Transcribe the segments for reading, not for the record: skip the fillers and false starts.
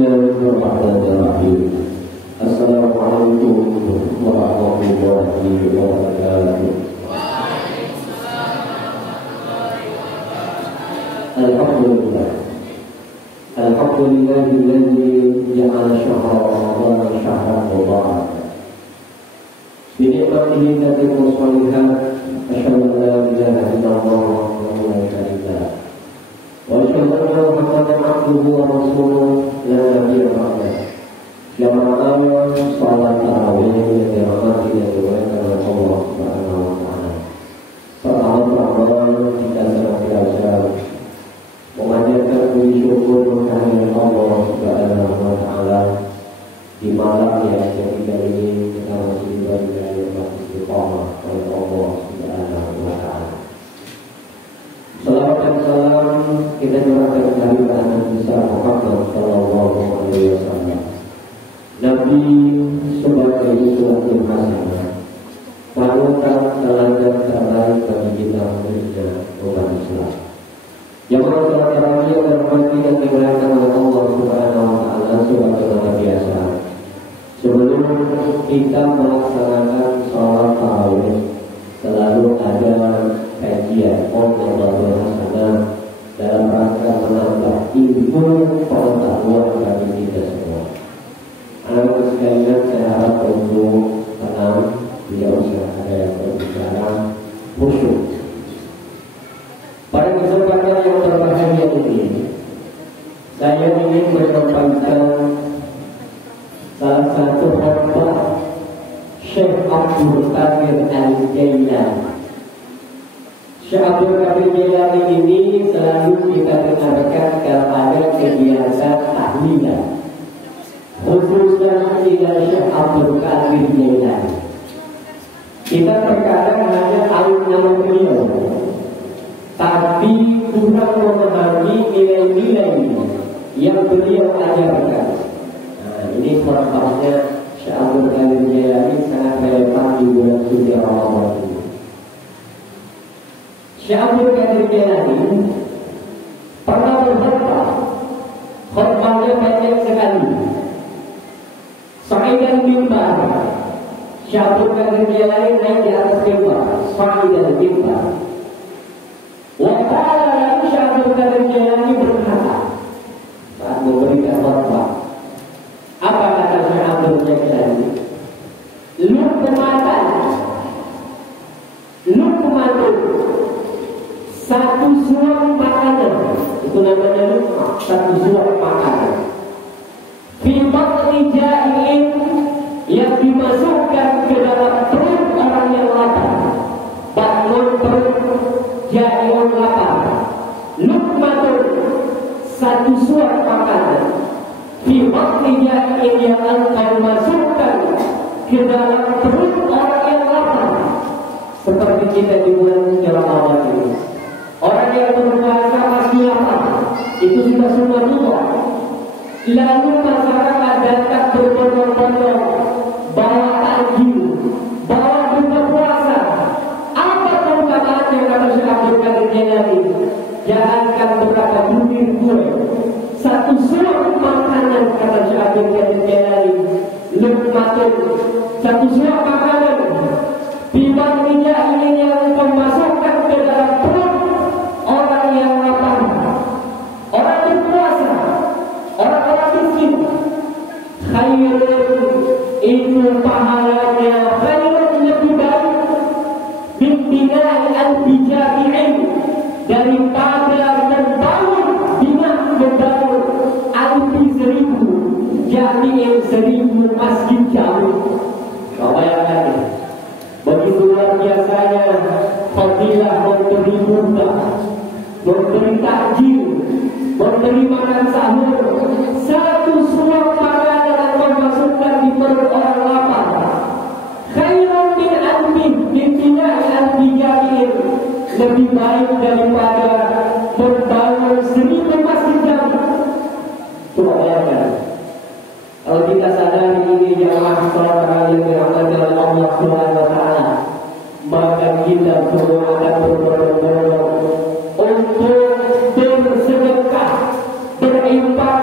Bismillahirrahmanirrahim. Assalamualaikum warahmatullahi wabarakatuh. Alhamdulillah. Alhamdulillahilladzi ja'ala syahra Ramadan syahran mubarakan. Bi ni'matihi tatimmu shalihat. Asyhadu an la ilaha illallah wahdahu la syarika lah. Wa asyhadu anna Muhammadan abduhu wa rasuluh la nabiyya ba'dah. Selamat malam, salat tarawih yang dirahmati dan dimuliakan oleh Allah Subhanahu wa taala. Salam Ramadan kita sedang belajar memanjatkan puji syukur kehadirat Allah Subhanahu wa taala di malam yang ketiga ini. Kita masih diberi nikmat istiqamah oleh Allah Subhanahu wa taala. Salawat dan salam kita curahkan kepada Nabi besar Muhammad sallallahu alaihi wasallam. Nabi sebagai uswatun hasanah, panutan teladan terbaik bagi kita manusia umat Islam. Yang telah terakhir terhormati dan dimuliakan oleh Allah Subhanahu wa taala sebagaimana biasa. Sebelum kita melaksanakan sholat tarawih, selalu ada kajian Qadwatul Hasanah dalam rangka menambah ilmu pengetahuan bagi kita semua. Anak sekalian, saya harap untuk tenang, tidak usah ada yang berbicara, khusyuk. Pada kesempatan yang berbahagia ini, saya ingin menyampaikan salah satu khutbah Syekh Abdul Qadir Al-Jailani. Syekh Abdul Qadir Al-Jailani ini selalu kita dengarkan kalau ada kegiatan tahlilan, khususnya ila Syekh Abdul Qadir Jailani. Kita terkadang hanya tahu nama beliau, tapi kurang memahami nilai-nilai yang beliau ajarkan. Nah, ini khutbahnya Syekh Abdul Qadir Jailani sangat relevan di bulan suci Ramadan ini. Syekh Abdul Qadir Jailani pernah berkhutbah, khutbahnya banyak sekali. Sa'idan mimbar, Syekh Abdul Qadir Jailani naik di atas mimbar, sa'idan mimbar. Wa ta'ala lalu Syekh Abdul Qadir Jailani berkata saat memberikan khutbah. Apa kata Syekh Abdul Qadir Jailani? Luqmatun, satu suap makanan, itu namanya luqmah, satu suap makanan. Fi batni ja'in, yang dimasukkan ke dalam perut orang yang lapar. Batnun, perut, ja'in, lapar. Luqmatun, satu suap makanan. Fi batni ja'in, yang engkau masukkan ke dalam perut orang yang lapar. Seperti kita di bulan suci Ramadan ini, orang yang berpuasa pasti lapar, itu sudah semua lupa. Lalu masyarakat datang berbondong-bondong, bawa takjil, bawa buka puasa. Apa perkataan yang kata Syekh Abdul Qadir Jailani? Jangankan beberapa butir kue, satu suap makanan, kata Syekh Abdul Qadir Jailani. Luqmatun, satu suap makanan. Bimbang minyak ini yang memasukkan ke dalam perut orang yang lapar, orang berpuasa, orang-orang miskin. Khairun, itu pahalanya khairun, lebih baik min bina'i al-bijami'in, daripada membangun membangun alfi 1000 jami'in, 1000 masjid jauh. Kau bayangkan, begitu luar biasanya fadilah memberi buka, memberi takjil, memberi makan sahur. Satu suap makanan memasukkan di perut orang lapar. Khairun min alfin min bina'i al-bijami'in, lebih baik daripada membangun 1000 masjid jauh. Coba bayangkan, kalau kita sadari ini jamaah salat yang dirahmati oleh Allah Subhanahu wa taala, maka kita semua akan berbondong-bondong untuk bersedekah, berinfak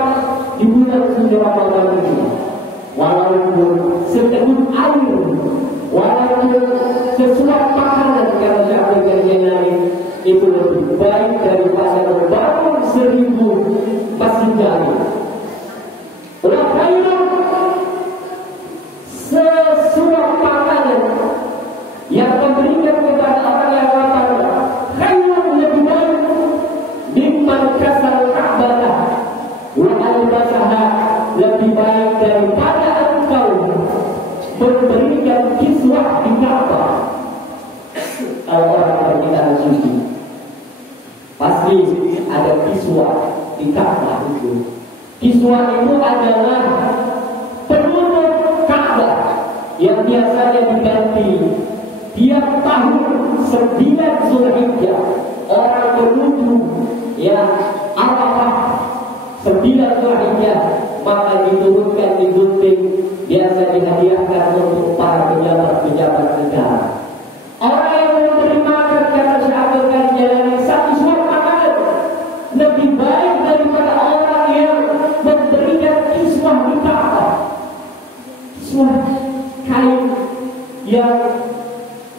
di bulan suci Ramadan ini, walaupun seteguk air, walaupun sesuap makanan, kata Syekh Al-Ghazali, itu lebih baik daripada membangun 1000 masjid jami. Sesuap makanan yang memberikan kepada orang yang lapar, khairun lebih baik mimman kasal Ka'bah wa albasaha, lebih baik daripada engkau memberikan kiswah di Ka'bah. Kalau orang berbicara suci, pasti ada kiswah di Ka'bah itu. Kiswah itu adalah penutup Ka'bah yang biasanya diganti tiap tahun 9 Zulhijjah. Orang menuju Arafah 9 Zulhijjah, maka diturunkan di gunting, biasa dihadiahkan untuk para pejabat-pejabat negara. Orang yang memberi makan, kata Syekh Abdul Jalani, satu suap makanan lebih baik daripada orang yang memberikan kiswah di Ka'bah. Kiswah kain yang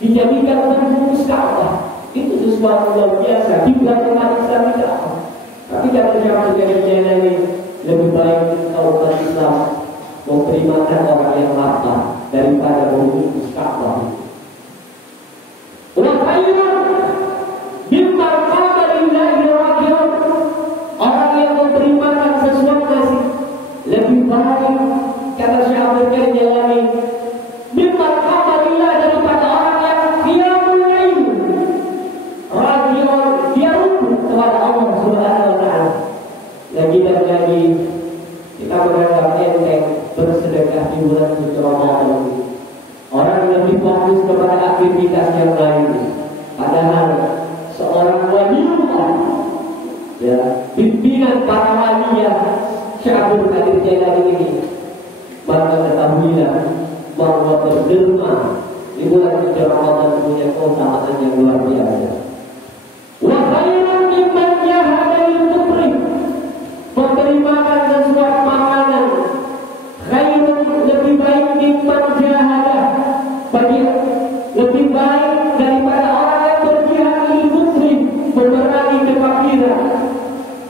dijadikan membungkus Ka'bah itu sesuatu yang biasa di belakang Islam di Ka'bah. Tapi kata Syekh Abdul Jalani, lebih baik kalau umat Islam memberi makan orang yang lapar daripada membungkus Ka'bah. Orang yang memberi makan sesuatu nasi lebih baik, kata Syekh Abdul Jalani, mimman qama lillah, daripada orang yang qiyamul lail, dia rukun kepada Allah Subhanahu wa taala. Lagi kita beranggap enteng bersedekah di bulan suci Ramadan ini. Orang lebih fokus kepada aktivitas yang lain. Padahal seorang waliullah, pimpinan para waliyah Syekh Abdul Qadir Jailani ini, maka ketahuilah bahwa berderma di bulan suci Ramadan punya keutamaan yang luar biasa. Wa khairun mimman jahada lil-mukrim, memberi makan sesuap makanan, khairun lebih baik mimman jahada, bagi lebih baik daripada orang yang berjihad lil-mukrim, memerangi kefakiran,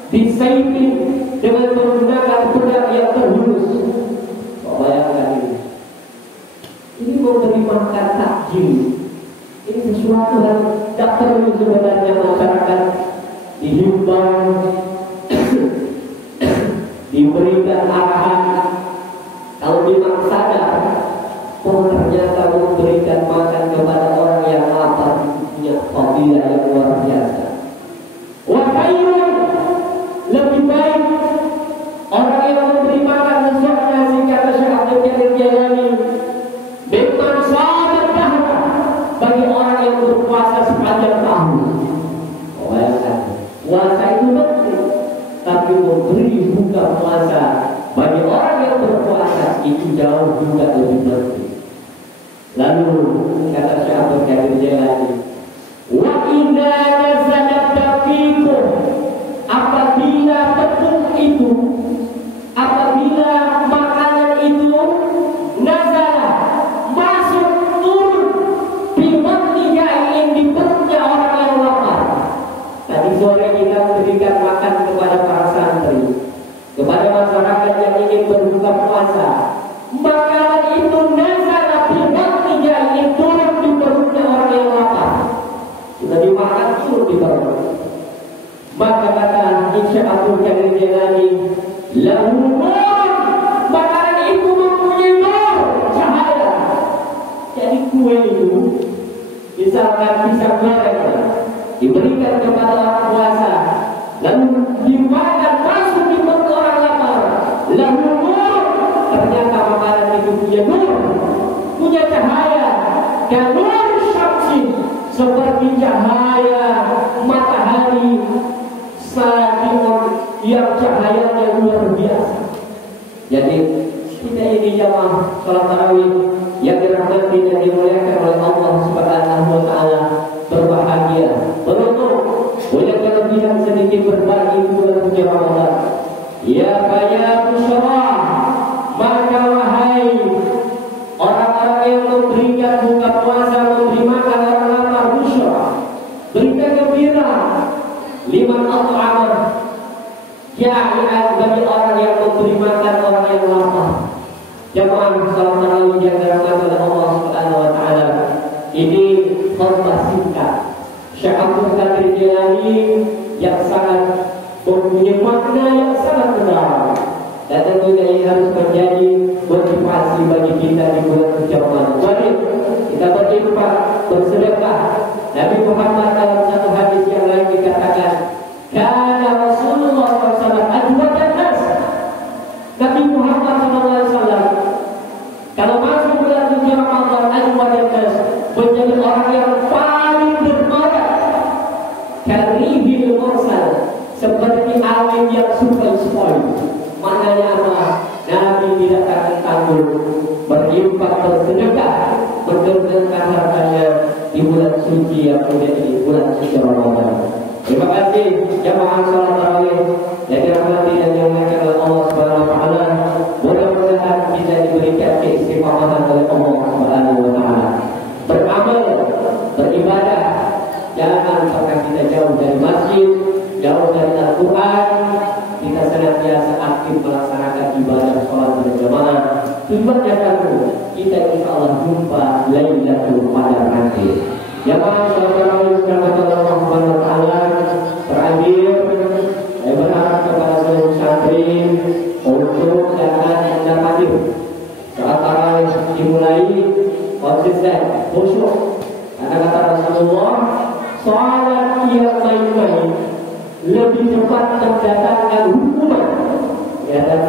disaifin dengan menggunakan pedang yang terhunus. Bayangkan ini memberi makan takjil. Ini sesuatu yang tak perlu sebenarnya masyarakat dihimbau, diberikan arahan. Kalau memang sadar, ternyata memberikan makan kepada orang yang lapar punya fadilah yang luar biasa. Wa khairun, lebih baik orang yang memberi makan sesuatu nasi, kata Syekh Abdul Qadir Jailani, mimman shama dahra, bagi orang yang berpuasa sepanjang tahun. Puasa itu penting, tapi memberi buka puasa bagi orang yang berpuasa itu jauh juga lebih penting. Lalu kata Syekh Abdul Qadir Jailani, wa idza nazalat daqiqun, apabila tepung itu, apabila makanan itu nazala, masuk turun bimat yang di perutnya orang yang lapar. Tadi sore kita memberikan makan kepada para santri, kepada masyarakat yang ingin berbuka puasa. Makanan itu nazala bimat yang turun di perutnya orang yang lapar. Sudah dimakan turun di perut. Maka kata Syekh Abdul Qadir Jailani, lahu nur, makanan itu mempunyai nur, cahaya. Jadi kue itu, misalkan pisang goreng, diberikan kepada orang puasa, lalu dimakan masuk di perut orang lapar, lahu nur, ternyata makanan itu punya nur, punya cahaya. Dan nur syamsi, seperti cahaya matahari yang cahayanya luar biasa. Jadi kita ini jamaah salat tarawih yang dirahmati dan dimuliakan oleh Allah Subhanahu wa taala, berbahagia, beruntung punya kelebihan sedikit berbagi bulan suci Ramadan. Ya kaya busyara, makna yang sangat mendalam. Dan tentunya ini harus menjadi motivasi bagi kita di bulan suci Ramadan. Mari kita berinfak, bersedekah. Nabi Muhammad dalam satu hadis yang lain dikatakan, "Kana Rasulullah SAW ajwadan nas." Nabi Muhammad SAW kalau masuk bulan suci Ramadan ajwadan nas, menjadi orang yang paling berbakat. Karihil mursal, seperti angin yang sepoi-sepoi. Maknanya apa? Nabi tidak akan takut berinfak, bersedekah, menurunkan hartanya di bulan suci yang menjadi bulan suci Ramadan. Terima kasih jamaah salat tarawih yang dirahmati dan dimuliakan oleh Allah Subhanahu wa taala. Mudah-mudahan kita diberikan keistiqomahan oleh Allah Subhanahu wa taala. Beramal, beribadah, jangan pernah kita jauh dari masjid, jauh dari Al-Quran. Kita senantiasa aktif melaksanakan ibadah sholat berjamaah. Tujuannya satu, kita insya Allah jumpa Lailatul Qadar nanti. Jamaah saudara yang dirahmati Allah Subhanahu wa taala, terakhir saya berharap kepada seluruh santri untuk jangan mendapati saat tarawih dimulai konsisten, khusyuk. Karena kata Rasulullah, salat yang baik-baik lebih cepat mendatangkan hukuman. Ya, dan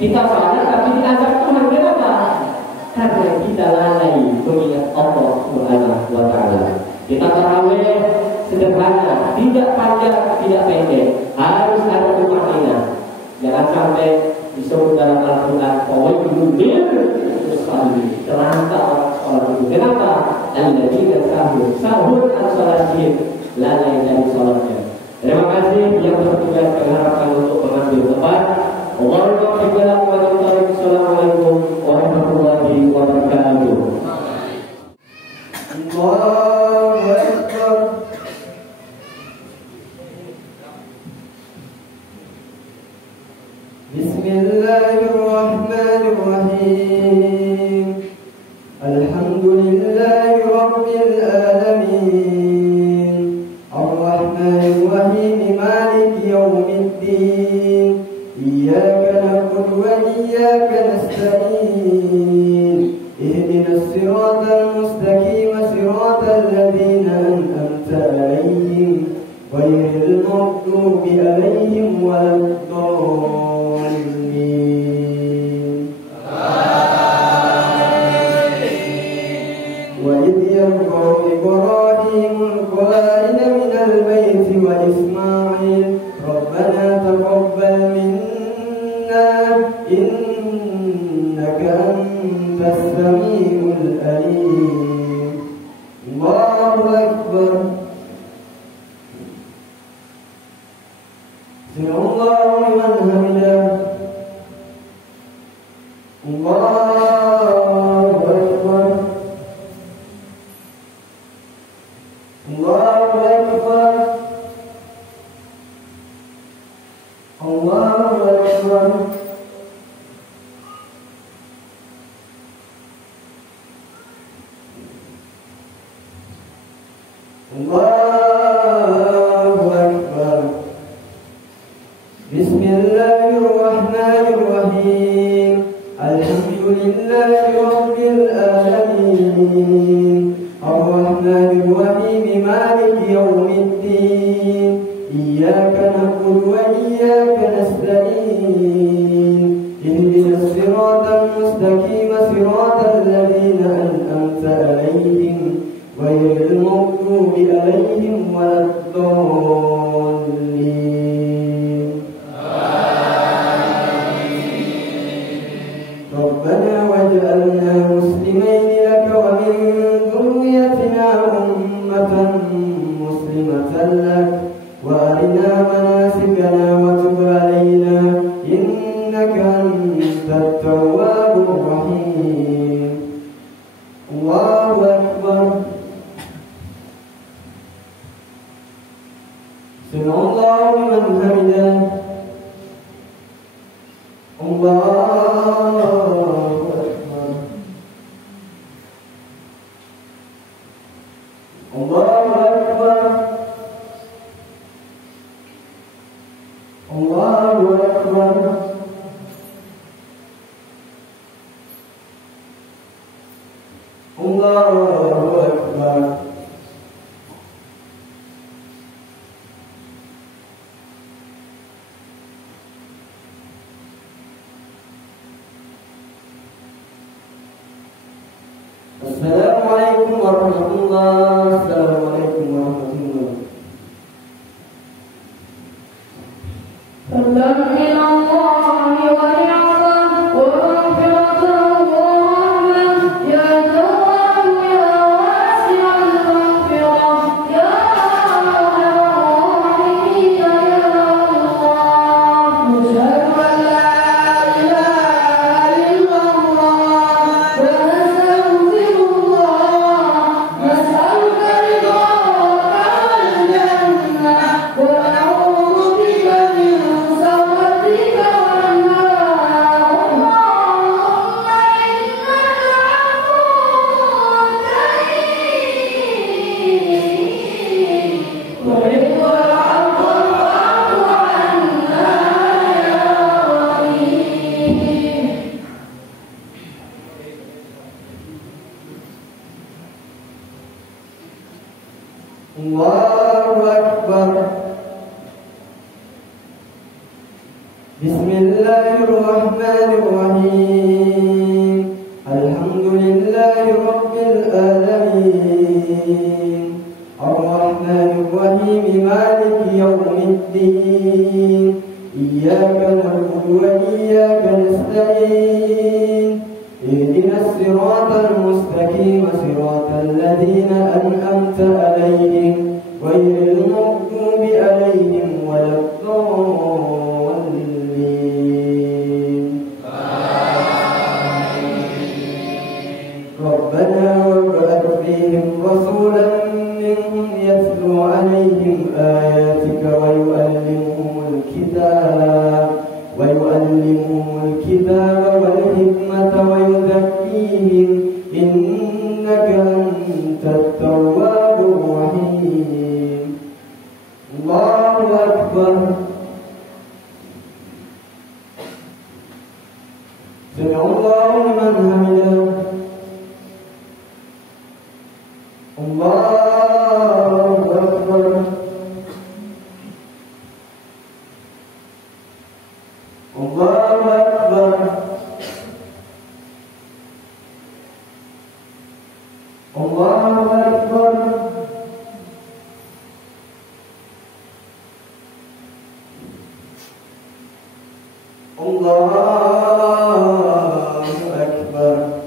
kita salat tapi diazab Tuhan. Kenapa? Karena kita lalai mengingat Allah Subhanahu wa taala. Kita tarawih sederhana, tidak panjang, tidak pendek. Harus ada tumanina. Jangan sampai disebut dalam Al-Quran fawailul lil musallin. Celaka orang sholat itu. Kenapa? Alladzina sahur an sholatihim, lalai dari sholatnya. Terima kasih yang bertugas mengharapkan untuk mengambil tempat. Wassalamualaikum warahmatullahi wabarakatuh. Allahu Akbar. Bismillahirrahmanirrahim. Alhamdulillahi rabbil alamin. Ar-Rahmanir-Rahim, Maliki yaumiddin. Iyyaka na'budu wa iyyaka nasta'in. Ihdinas siratal mustaqim, siratal ladzina an'amta 'alaihim, ghairil maghdubi 'alaihim waladdallin. Wa idh yarfa'u Ibrahimul qawaida minal baiti wa Ismail rabbana taqabbal minna innaka antas samiul alim. Allahu akbar. Sami'allahu liman hamidah. Allahu akbar. Allahu akbar. Allahu akbar. Allahu akbar. Bismillahirrahmanirrahim. Alhamdulillahi rabbil alamin. Ar-Rahmanir-Rahim, Maliki yaumiddin. Iyyaka na'budu wa iyyaka nasta'in. Ihdinas siratal mustaqim, siratal ladzina an'amta 'alaihim, ghairil maghdubi 'alaihim waladdallin. Rabbana waj'alna muslimaini laka wa min dhurriyyatina ummatan muslimatan lak wa arina manasikana wa tub 'alaina innaka antat tawwabur rahim. Allahu akbar. Sami'allahu liman hamidah. Allahu akbar. Allahu akbar. Allah Allahu Akbar. Assalamualaikum warahmatullahi wabarakatuh. Assalamualaikum warahmatullahi Allahu Akbar. Bismillahirrahmanirrahim. Alhamdulillahi Rabbil alamin. Ar-Rahmanirrahim. Maliki yawmiddin. Iyyaka na'budu wa iyyaka nasta'in. Ihdinas siratal mustaqim, siratal ladzina an'amta 'alaihim ghairil maghdubi 'alaihim waladdallin. Rabbana wab'ath fihim rasulan minhum yatlu 'alaihim ayatika wa yu'allimuhumul kitaba wal hikmata wa yuzakkihim innaka antat tawwabur rahim. Allahu Akbar. Sami'allahu liman hamidah. Allahu Akbar. Allahu Akbar. Allahu Akbar. Allahu Akbar.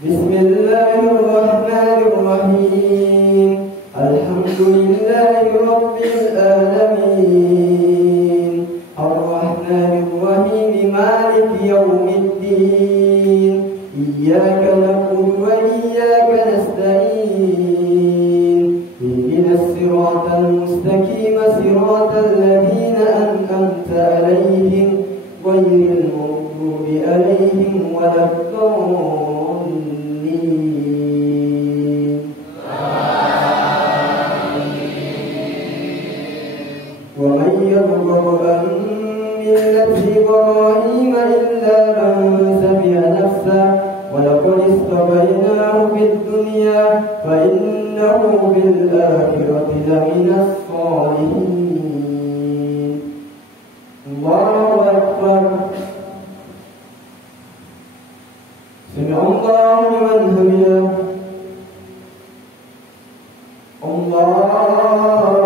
Bismillahirrahmanirrahim. Alhamdulillahi Rabbil alamin. Ar-Rahmanirrahim. Maliki yawmiddin. Iyyaka na'budu wa iyyaka nasta'in. Ihdinas siratal mustaqim, siratal ladzina an'amta 'alaihim ghairil maghdubi 'alaihim waladdallin. Wa man yarghabu an millati Ibrahim illa man safiha nafsahu wa laqad istafainahu fid dunya fa innahu bil akhirati laminas salihin. Allahu Akbar. Sami'allahu liman hamidah. Allahu Akbar.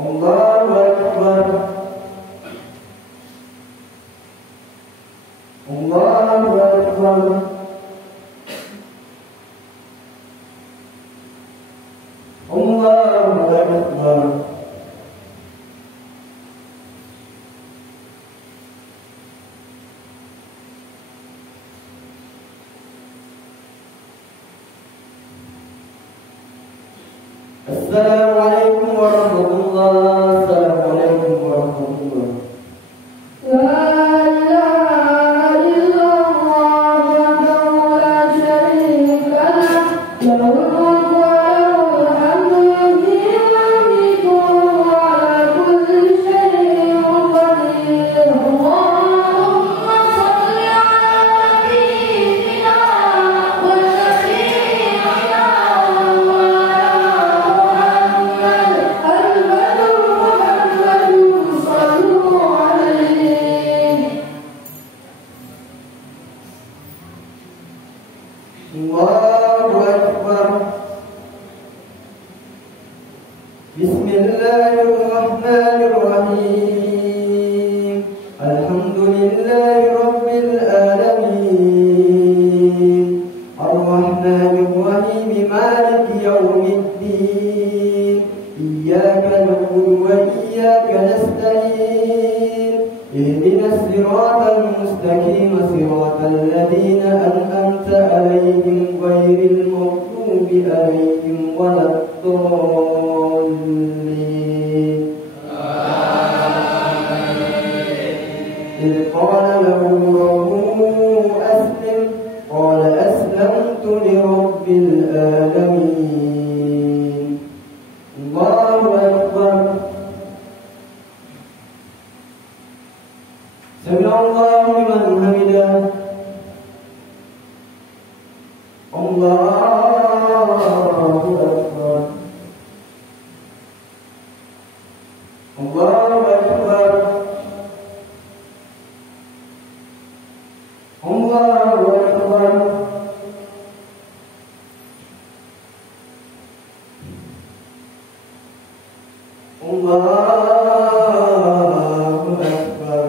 Allahu Akbar. Allahu Akbar. Allahu Akbar. Assalamualaikum warahmatullahi wabarakatuh. Assalamualaikum warahmatullahi Allah وإياك نستعين اهدنا الصراط المستقيم صراط الذين أنعمت عليهم غير المغضوب عليهم ولا الضالين إذ قال له ربه أسلم قال أسلمت لرب العالمين الله أكبر سمع الله لمن حمده الله أكبر الله أكبر الله أكبر الله أكبر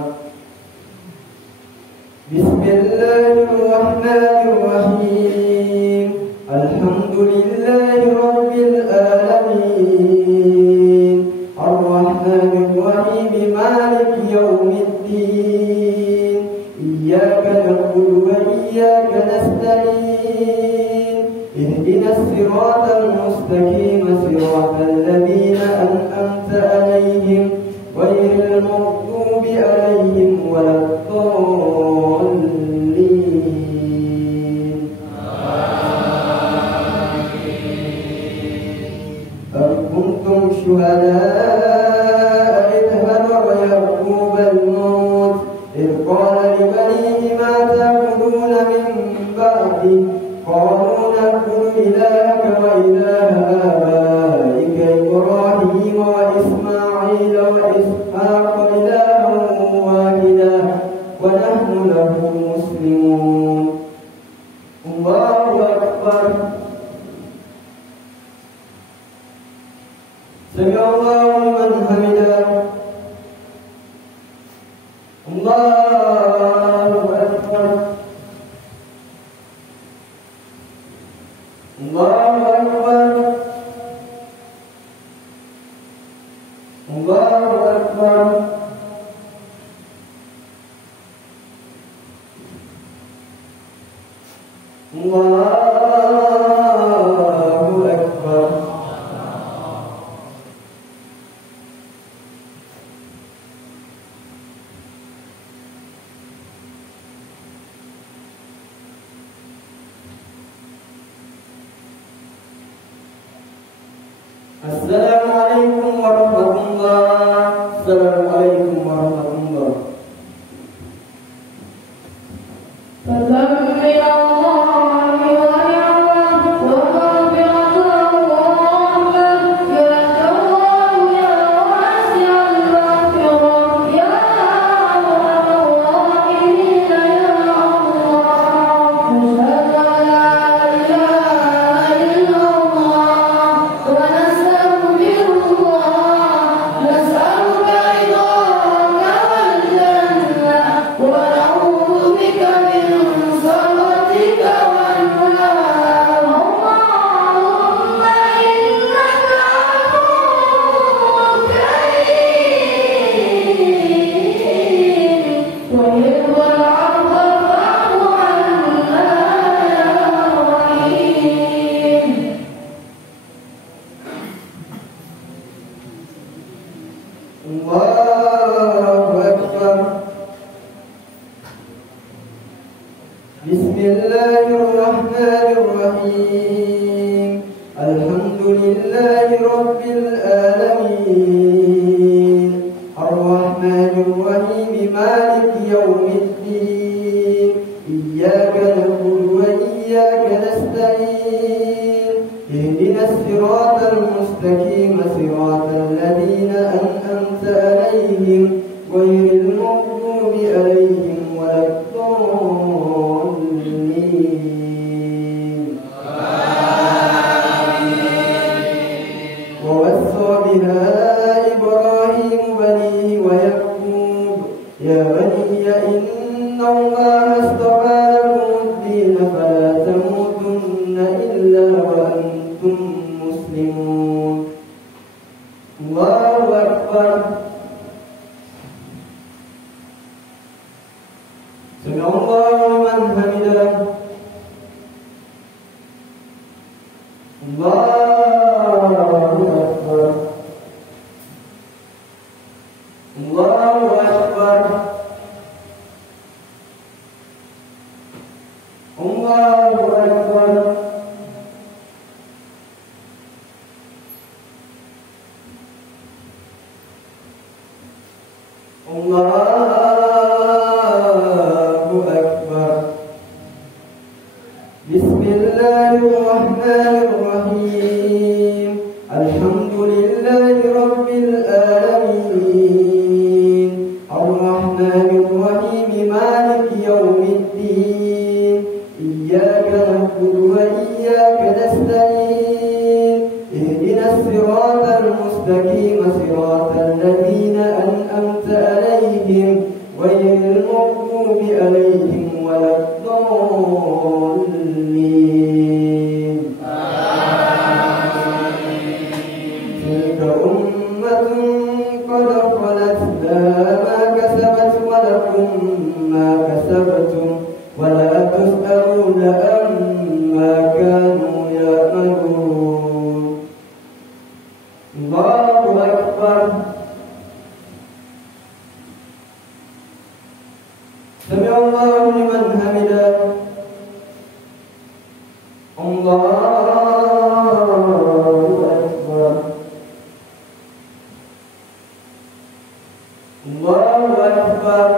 بسم الله الرحمن الرحيم الحمد لله رب العالمين الرحمن الرحيم مالك يوم الدين إياك نعبد وإياك نستعين اهدنا الصراط المستقيم صراط الذين أنعمت عليهم غير المغضوب عليهم ولا الضالين أم كنتم شهداء إذ حضر يعقوب الموت إذ قال لبنيه ما تعبدون من بعدي قالوا نعبد إلهك وإله آبائك إبراهيم وإسماعيل وإسحاق إلها واحدا ونحن له مسلمون الله أكبر سمع الله لمن حمده الله أكبر الله أكبر الله أكبر الله أكبر السلام عليكم ورحمة الله السلام عليكم ورحمة الله بسم الله الرحمن الرحيم الحمد لله رب العالمين الرحمن الرحيم مالك يوم الدين إياك نعبد وإياك نستعين اهدنا الصراط المستقيم صراط الذين أنعمت عليهم غير المغضوب عليهم ولا الضالين ووصى بها إبراهيم بنيه ويعقوب يا بني إن الله اصطفى لكم الدين فلا تموتن إلا وأنتم مسلمون الله أكبر أكبر سمع الله لمن حمده الله أكبر الله أكبر الله أكبر الله أكبر بسم الله الرحمن الرحيم الحمد لله رب العالمين الرحمن الرحيم مالك يوم الدين إياك نعبد وإياك نستعين اهدنا الصراط المستقيم صراط الذين أنعمت عليهم غير المغضوب عليهم ولا الضالين تلك أمة قد خلت لها ما كسبت ولكم ما كسبتم ولا تسألون عما كانوا يعملون الله أكبر سمع الله لمن حمده الله أكبر الله أكبر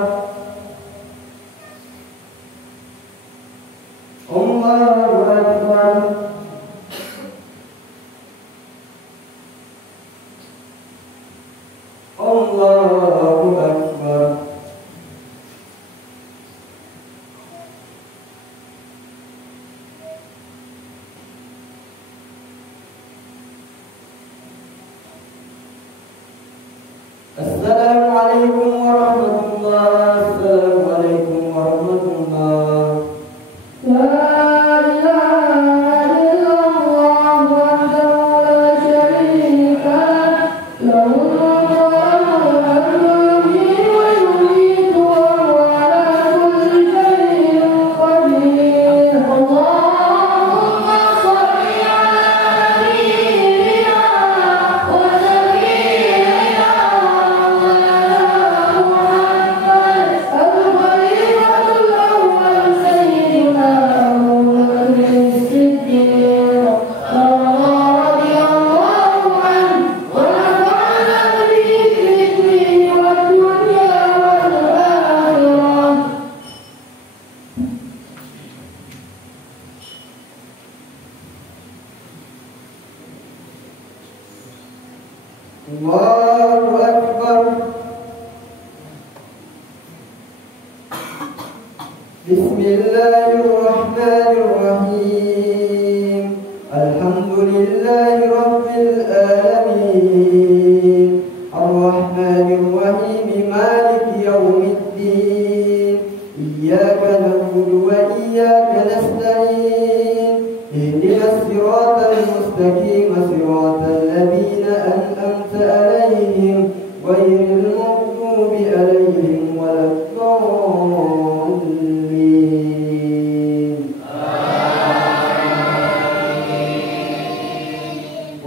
الله أكبر الله أكبر السلام عليكم ورحمة الله السلام عليكم ورحمة الله لا إله إلا الله وحده لا شريك له الملك يحيي ويميت وهو على كل شيء قدير اللهم صل على نبينا ونبينا الله أكبر بسم الله الرحمن الرحيم الحمد لله رب العالمين الرحمن الرحيم مالك يوم الدين إياك نعبد وإياك نستعين اهدنا الصراط المستقيم صراط الذين أنعمت عليهم غير المغضوب عليهم ولا الضالين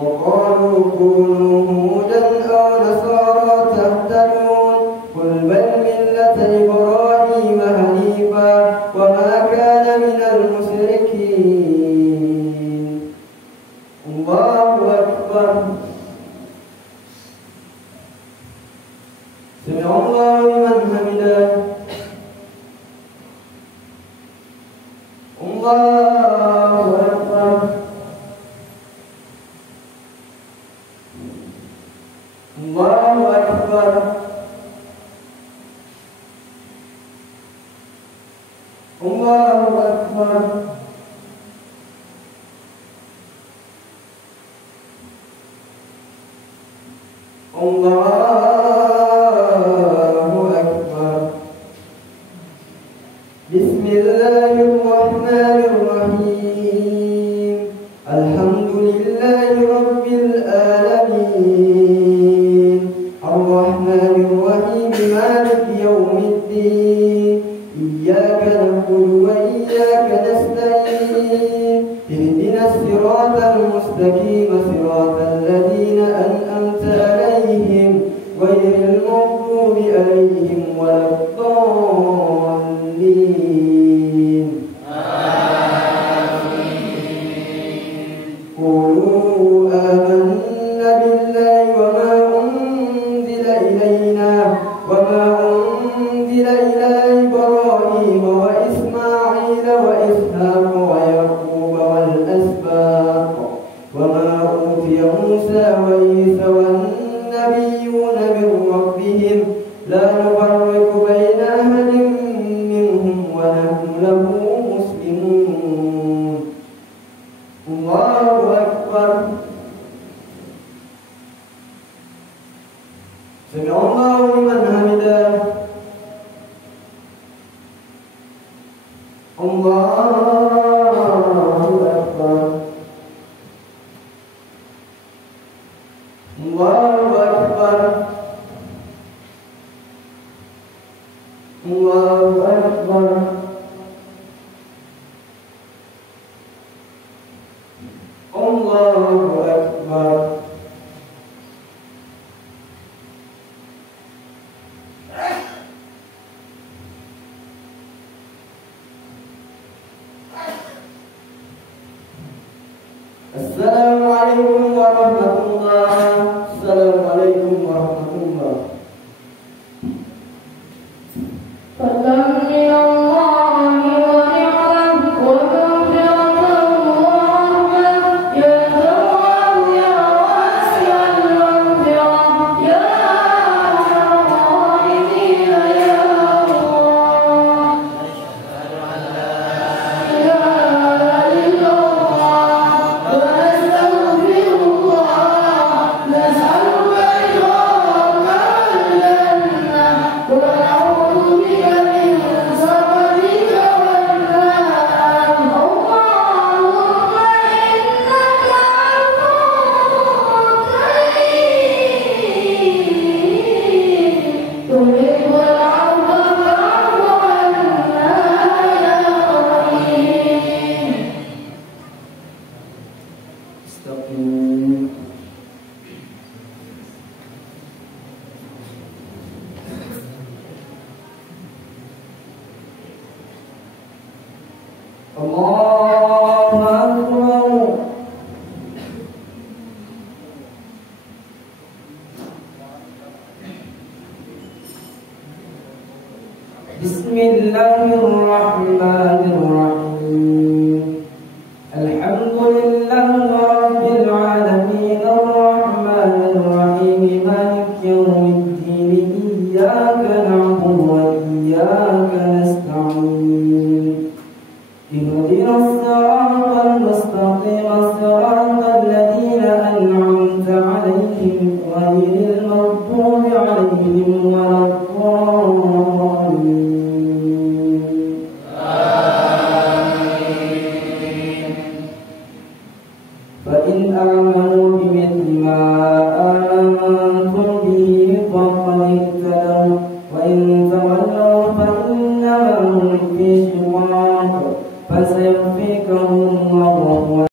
وقالوا كونوا هودا أو نصارى تهتدون قل بل ملة إبراهيم حنيفا وما كان من المشركين الله أكبر سمع الله لمن حمده الله أكبر الله أكبر الله أكبر الله أكبر بسم الله الرحمن الرحيم غير المغضوب عليهم ولا الضالين. قولوا آمنا بالله وما أنزل إلينا وما أنزل إلى إبراهيم وإسماعيل وإسحاق ويعقوب والأسباط وما أوتي موسى وعيسى والنبيون من ربهم لا نفرق بين أحد منهم ونحن له مسلمون. الله أكبر. سمع الله لمن حمده. الله أكبر. الله أكبر. الله أكبر. الله أكبر. السلام عليكم ورحمة الله. السلام عليكم ورحمة الله. فضلا من الله ونعمة ومغفرة ورحمة يا تواب يا واسع المغفرة يا أرحم الراحمين يا الله. أشهد أن لا إله إلا الله ونستغفر الله نسألك رضاك والجنة ونعوذ بك من سخطك والنار. اللهم إنك عفو كريم تحب العفو فاعف عنا يا رحيم. استقيم. الله أكبر. بسم الله الرحمن الرحيم. الحمد لله رب العالمين الرحمن الرحيم مالك يوم الدين إياك نعبد وإياك نستعين اهدنا الصراط المستقيم صراط الذين أنعمت عليهم غير المغضوب عليهم ولا الضالين. فإن آمنوا بمثل ما آمنتم به فقد اهتدوا وإن تولوا فإنما هم في شقاق فسيكفيكهم